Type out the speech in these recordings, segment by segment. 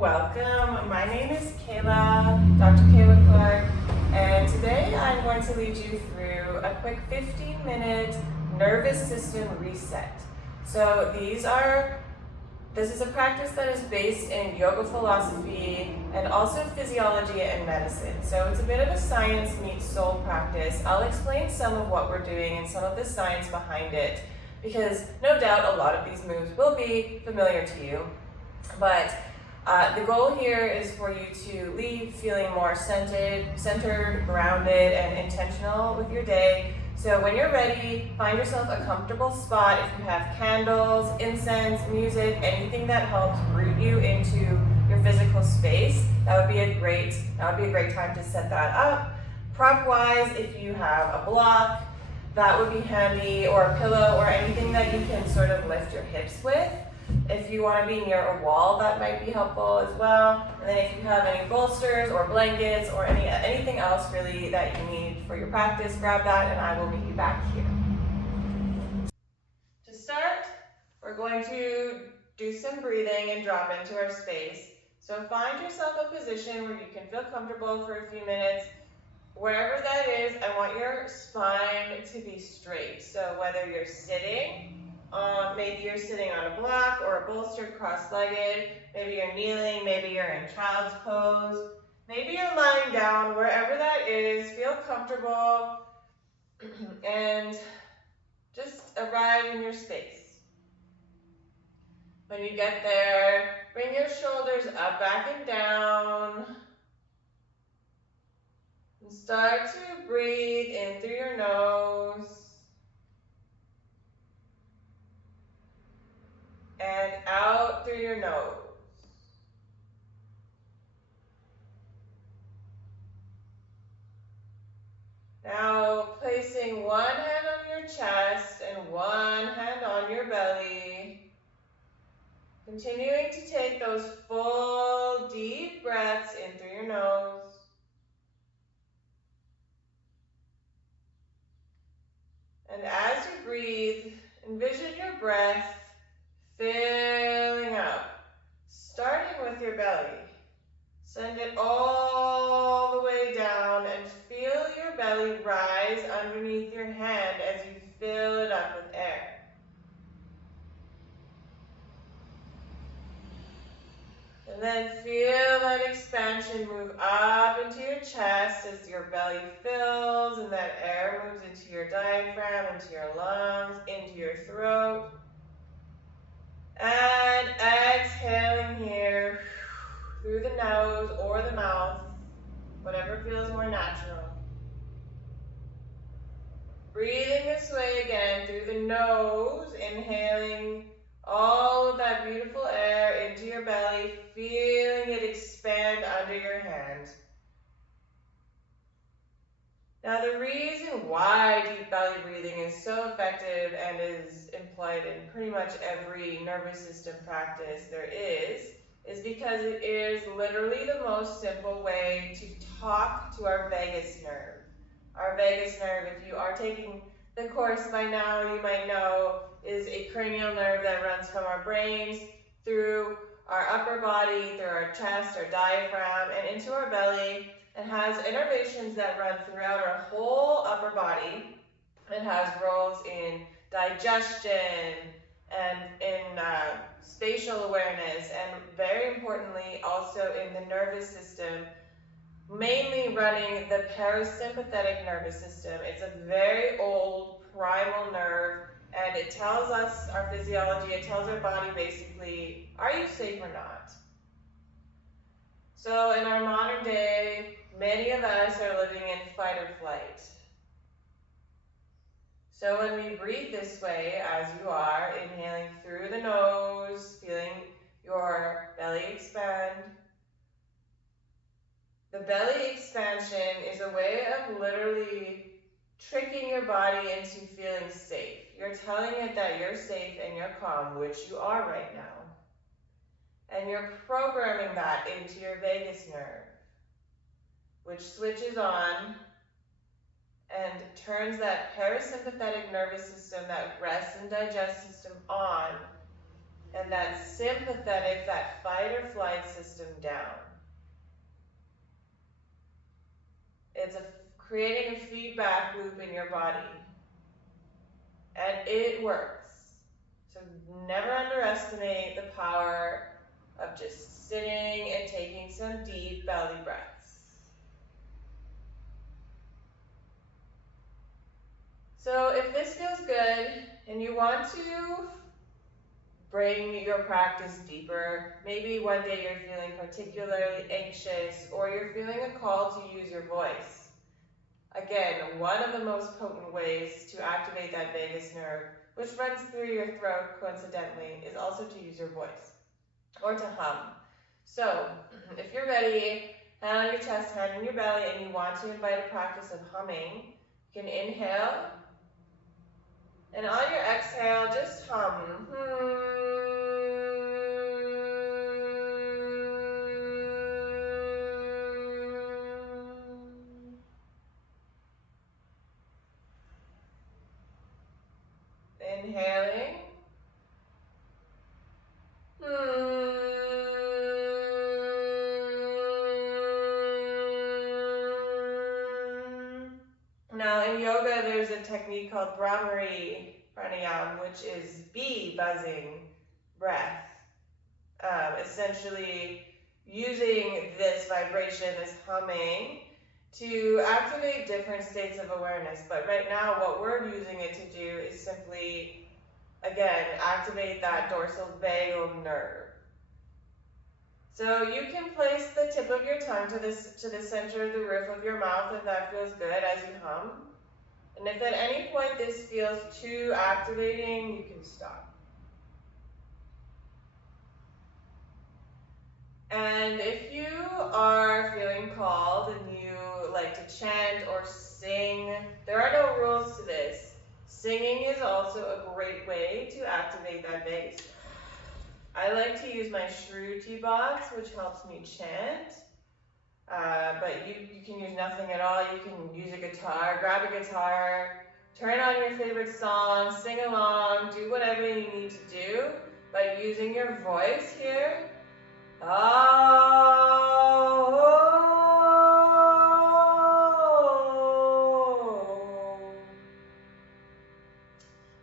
welcome. My name is Kayla, Dr. Kayla Clarke, and today I'm going to lead you through a quick 15-minute nervous system reset. So this is a practice that is based in yoga philosophy and also physiology and medicine. So it's a bit of a science meets soul practice. I'll explain some of what we're doing and some of the science behind it, because no doubt a lot of these moves will be familiar to you. But the goal here is for you to leave feeling more centered, grounded, and intentional with your day. So when you're ready, find yourself a comfortable spot. If you have candles, incense, music, anything that helps root you into your physical space, that would be a great time to set that up. Prop-wise, if you have a block, that would be handy, or a pillow, or anything that you can sort of lift your hips with. If you want to be near a wall, that might be helpful as well. And then if you have any bolsters or blankets or anything else really that you need for your practice, grab that and I will meet you back here. To start, we're going to do some breathing and drop into our space. So find yourself a position where you can feel comfortable for a few minutes. Wherever that is, I want your spine to be straight. So whether you're sitting, maybe you're sitting on a block or a bolster cross-legged, maybe you're kneeling, maybe you're in child's pose, maybe you're lying down, wherever that is, feel comfortable and just arrive in your space. When you get there, bring your shoulders up, back, and down. And start to breathe in through your nose and out through your nose. Now placing one hand on your chest and one hand on your belly. Continuing to take those full deep breaths in through your nose. And as you breathe, envision your breath filling up, starting with your belly. Send it all the way down and feel your belly rise underneath your hand as you fill it up with air. And then feel that expansion move up into your chest as your belly fills and that air moves into your diaphragm, into your lungs, into your throat. And exhaling here through the nose or the mouth, whatever feels more natural. Breathing this way again through the nose, inhaling all of that beautiful air into your belly, feeling it expand under your hand. Now the reason why deep belly breathing is so effective and is employed in pretty much every nervous system practice there is because it is literally the most simple way to talk to our vagus nerve. Our vagus nerve, if you are taking the course by now, you might know, is a cranial nerve that runs from our brains through our upper body, through our chest, our diaphragm, and into our belly, and has innervations that run throughout our whole upper body. It has roles in digestion and in spatial awareness, and very importantly also in the nervous system, mainly running the parasympathetic nervous system. It's a very old primal nerve, and it tells us our physiology, it tells our body basically, are you safe or not? So in our modern day, many of us are living in fight or flight. So when we breathe this way, as you are, inhaling through the nose, feeling your belly expand, the belly expansion is a way of literally tricking your body into feeling safe. You're telling it that you're safe and you're calm, which you are right now. And you're programming that into your vagus nerve, which switches on and turns that parasympathetic nervous system, that rest and digest system on, and that sympathetic, that fight or flight system down. It's creating a feedback loop in your body, and it works. So never underestimate the power of just sitting and taking some deep belly breaths. So if this feels good and you want to bring your practice deeper, maybe one day you're feeling particularly anxious or you're feeling a call to use your voice. Again, one of the most potent ways to activate that vagus nerve, which runs through your throat coincidentally, is also to use your voice or to hum. So if you're ready, hand on your chest, hand on your belly, and you want to invite a practice of humming, you can inhale, and on your exhale, just hum. Inhaling. Now in yoga, there's a technique called Brahmari pranayama, which is bee buzzing breath. Essentially using this vibration, this humming, to activate different states of awareness. But right now, what we're using it to do is simply, again, activate that dorsal vagal nerve. So you can place the tip of your tongue to the center of the roof of your mouth if that feels good as you hum. And if at any point this feels too activating, you can stop. And if you are feeling called and you like to chant or sing, there are no rules to this. Singing is also a great way to activate that vagus. I like to use my Shruti box, which helps me chant. But you can use nothing at all. You can use a guitar, grab a guitar, turn on your favorite song, sing along, do whatever you need to do. But using your voice here,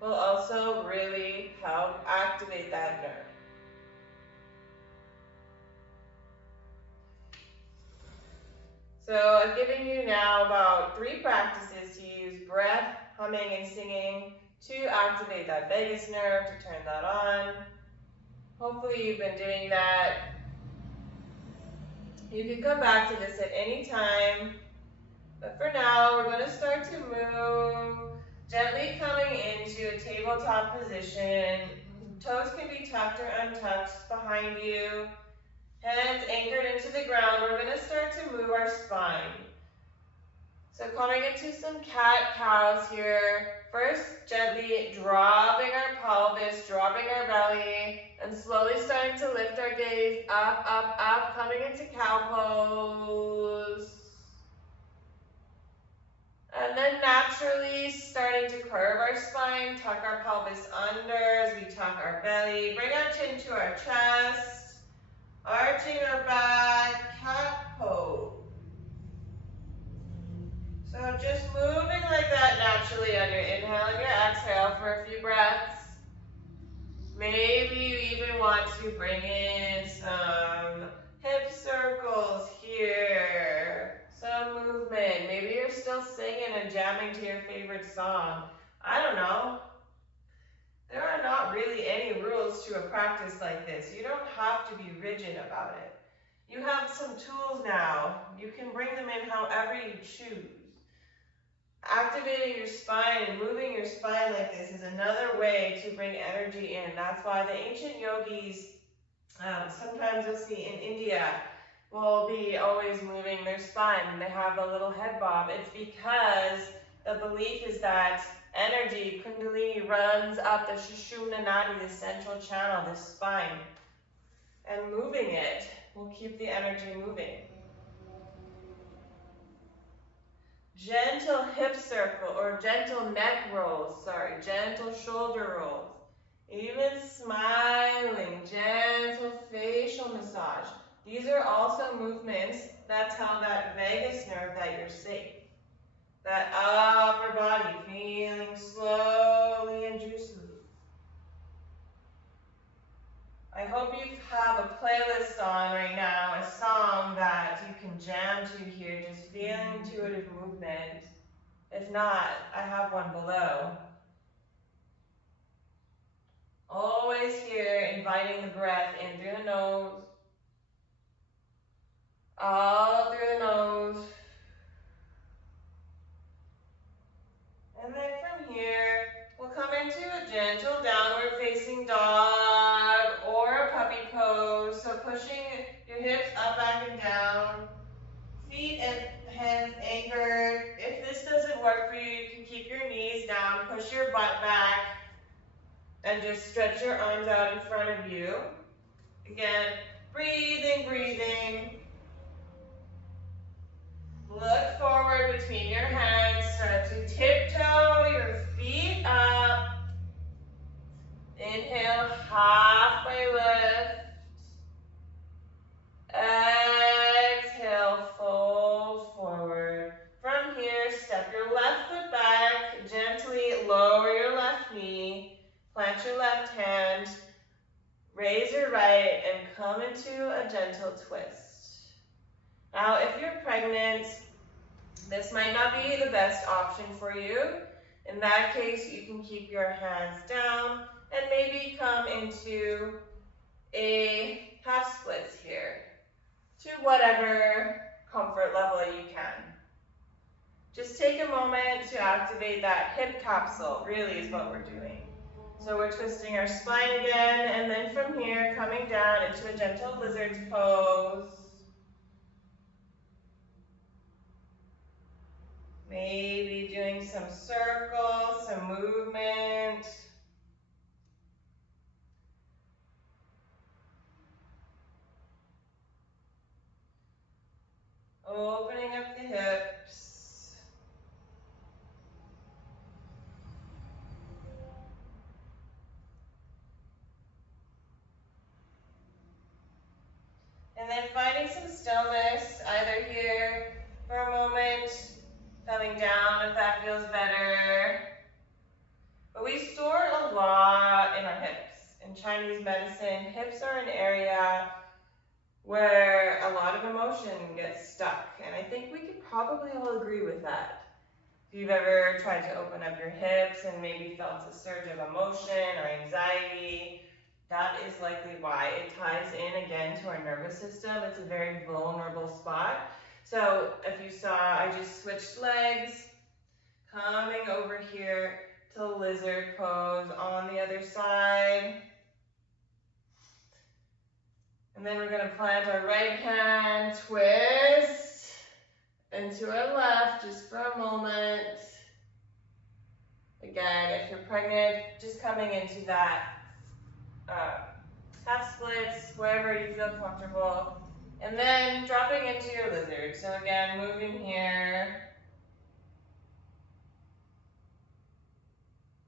will also really help activate that nerve. So I've given you now about 3 practices to use breath, humming, and singing to activate that vagus nerve, to turn that on. Hopefully you've been doing that. You can come back to this at any time, but for now we're going to start to move, gently coming into a tabletop position. Toes can be tucked or untucked behind you. Hands anchored into the ground. We're going to start to move our spine. So coming into some cat-cows here. First, gently dropping our pelvis, dropping our belly, and slowly starting to lift our gaze up, up, up, coming into cow pose. And then naturally starting to curve our spine, tuck our pelvis under as we tuck our belly, bring our chin to our chest, arching our back, cat pose. So just moving like that naturally on your inhale and your exhale for a few breaths. Maybe you even want to bring in some hip circles here. Some movement. Maybe you're still singing and jamming to your favorite song. I don't know. There are not really any rules to a practice like this. You don't have to be rigid about it. You have some tools now. You can bring them in however you choose. Activating your spine and moving your spine like this is another way to bring energy in. That's why the ancient yogis, sometimes you'll see in India, will be always moving their spine and they have a little head bob. It's because the belief is that energy, kundalini, runs up the Sushumna Nadi, the central channel, the spine. And moving it will keep the energy moving. Gentle hip circle or gentle neck rolls, gentle shoulder rolls. Even smiling, gentle facial massage. These are also movements that tell that vagus nerve that you're safe. That upper body feeling slowly and juicily. I hope you have a playlist on right now, a song that you can jam to here, just feeling intuitive movement. If not, I have one below. Always here, inviting the breath in through the nose, out through the nose. And then from here, we'll come into a gentle downward facing dog or a puppy pose. So pushing your hips up, back, and down. Feet and hands anchored. If this doesn't work for you, you can keep your knees down, push your butt back, and just stretch your arms out in front of you. Again, breathing, breathing. Look forward between your hands. Start to tiptoe your feet up. Inhale, halfway lift. Exhale, fold forward. From here, step your left foot back. Gently lower your left knee. Plant your left hand. Raise your right and come into a gentle twist. Now, if you're pregnant, this might not be the best option for you. In that case, you can keep your hands down and maybe come into a half splits here to whatever comfort level you can. Just take a moment to activate that hip capsule, really is what we're doing. So we're twisting our spine again, and then from here, coming down into a gentle lizard pose. Maybe doing some circles, some movement. Opening up the hips. And then finding some stillness, either here for a moment, coming down if that feels better. But we store a lot in our hips. In Chinese medicine, hips are an area where a lot of emotion gets stuck. And I think we could probably all agree with that. If you've ever tried to open up your hips and maybe felt a surge of emotion or anxiety, that is likely why. It ties in again to our nervous system. It's a very vulnerable spot. So if you saw, I just switched legs, coming over here to lizard pose on the other side. And then we're going to plant our right hand, twist, and to our left just for a moment. Again, if you're pregnant, just coming into that half splits, wherever you feel comfortable. And then dropping into your lizard. So again, moving here.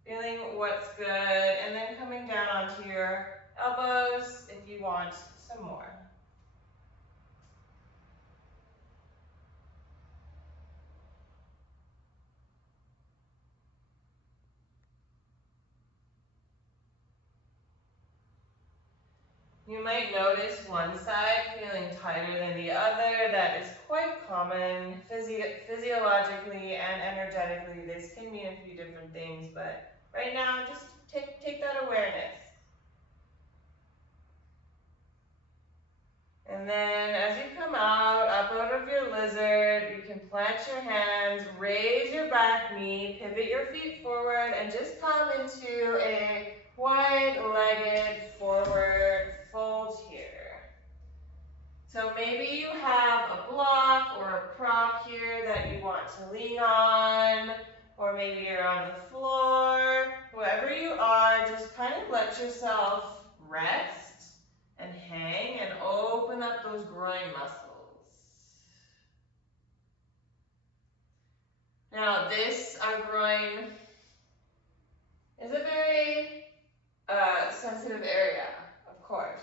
Feeling what's good, and then coming down onto your elbows if you want some more. You might notice one side feeling tighter than the other. That is quite common physiologically and energetically. This can mean a few different things, but right now just take that awareness. And then as you come up out of your lizard, you can plant your hands, raise your back knee, pivot your feet forward, and just come into a wide-legged forward fold here. So maybe you have a block or a prop here that you want to lean on, or maybe you're on the floor. Wherever you are, just kind of let yourself rest and hang and open up those groin muscles. Now this, our groin, is a very sensitive area, of course.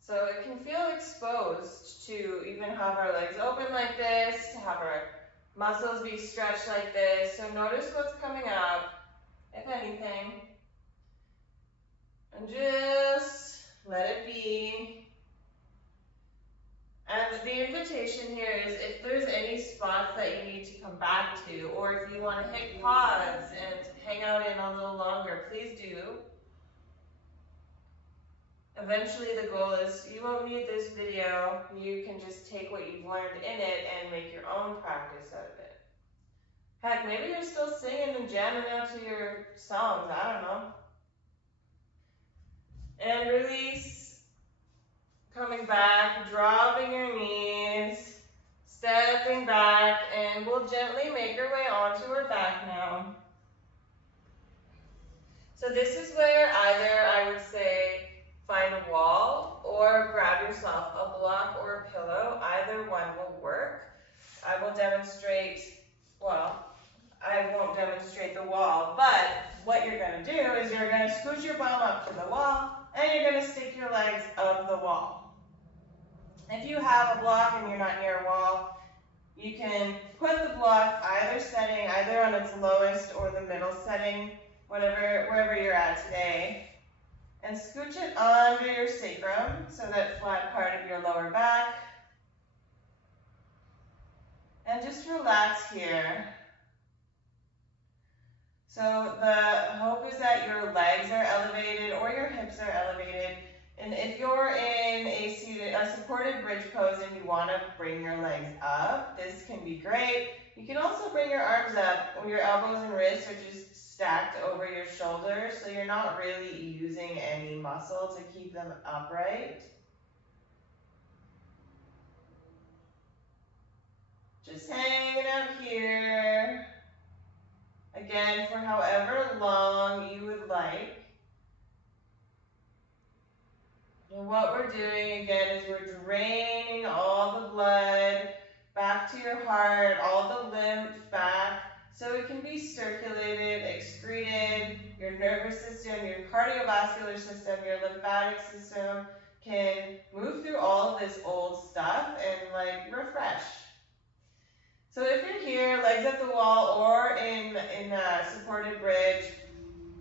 So it can feel exposed to even have our legs open like this, to have our muscles be stretched like this. So notice what's coming up, if anything, and just let it be. And the invitation here is if there's any spots that you need to come back to, or if you want to hit pause and hang out in a little longer, please do. Eventually the goal is you won't need this video, you can just take what you've learned in it and make your own practice out of it. Heck, maybe you're still singing and jamming out to your songs, I don't know. And release, coming back, dropping your knees, stepping back, and we'll gently make our way onto our back now. So this is where either I would say find a wall or grab yourself a block or a pillow. Either one will work. I will demonstrate, well, I won't demonstrate the wall, but what you're going to do is you're going to scooch your bum up to the wall and you're going to stick your legs up the wall. If you have a block and you're not near a wall, you can put the block either setting, either on its lowest or the middle setting, wherever you're at today, and scooch it under your sacrum, so that flat part of your lower back, and just relax here. So the hope is that your legs are elevated or your hips are elevated, and if you're in a supported bridge pose and you want to bring your legs up, this can be great. You can also bring your arms up, or your elbows and wrists are just stacked over your shoulders, so you're not really using any muscle to keep them upright. Just hanging out here. Again, for however long you would like. And what we're doing again is we're draining all the blood back to your heart, all the lymph back, so it can be circulated, excreted. Your nervous system, your cardiovascular system, your lymphatic system can move through all of this old stuff and like refresh. So if you're here, legs up the wall or in a supported bridge,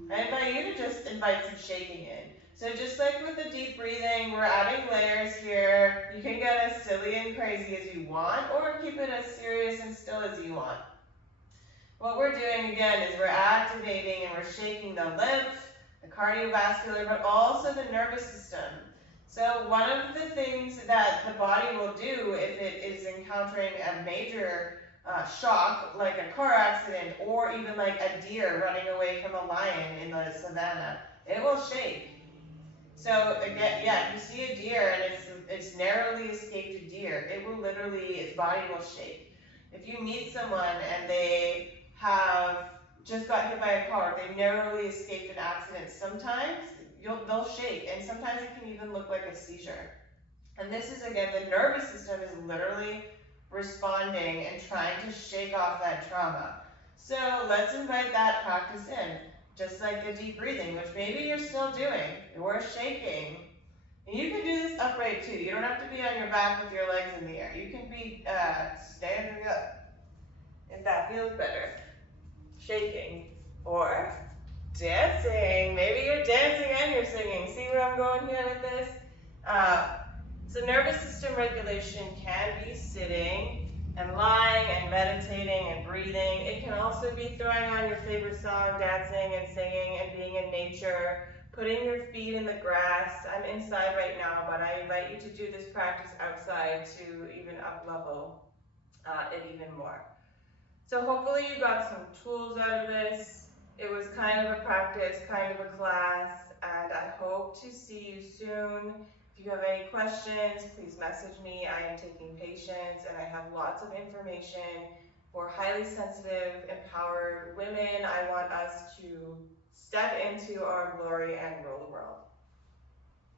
I invite you to just invite some shaking in. So just like with the deep breathing, we're adding layers here. You can get as silly and crazy as you want, or keep it as serious and still as you want. What we're doing again is we're activating and we're shaking the lymph, the cardiovascular, but also the nervous system. So one of the things that the body will do if it is encountering a major shock, like a car accident, or even like a deer running away from a lion in the savannah, it will shake. So again, yeah, if you see a deer and it's narrowly escaped a deer, it will literally, its body will shake. If you meet someone and they have just got hit by a car, they narrowly escaped an accident, sometimes they'll shake, and sometimes it can even look like a seizure. And this is, again, the nervous system is literally responding and trying to shake off that trauma. So let's invite that practice in, just like the deep breathing, which maybe you're still doing. You're shaking. And you can do this upright too. You don't have to be on your back with your legs in the air. You can be standing up, if that feels better. Shaking or dancing. Maybe you're dancing and you're singing. See where I'm going here with this? So nervous system regulation can be sitting and lying and meditating and breathing. It can also be throwing on your favorite song, dancing and singing and being in nature, putting your feet in the grass. I'm inside right now, but I invite you to do this practice outside to even up-level it even more. So hopefully you got some tools out of this. It was kind of a practice, kind of a class, and I hope to see you soon. If you have any questions, please message me. I am taking patients, and I have lots of information for highly sensitive, empowered women. I want us to step into our glory and rule the world.